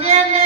tiene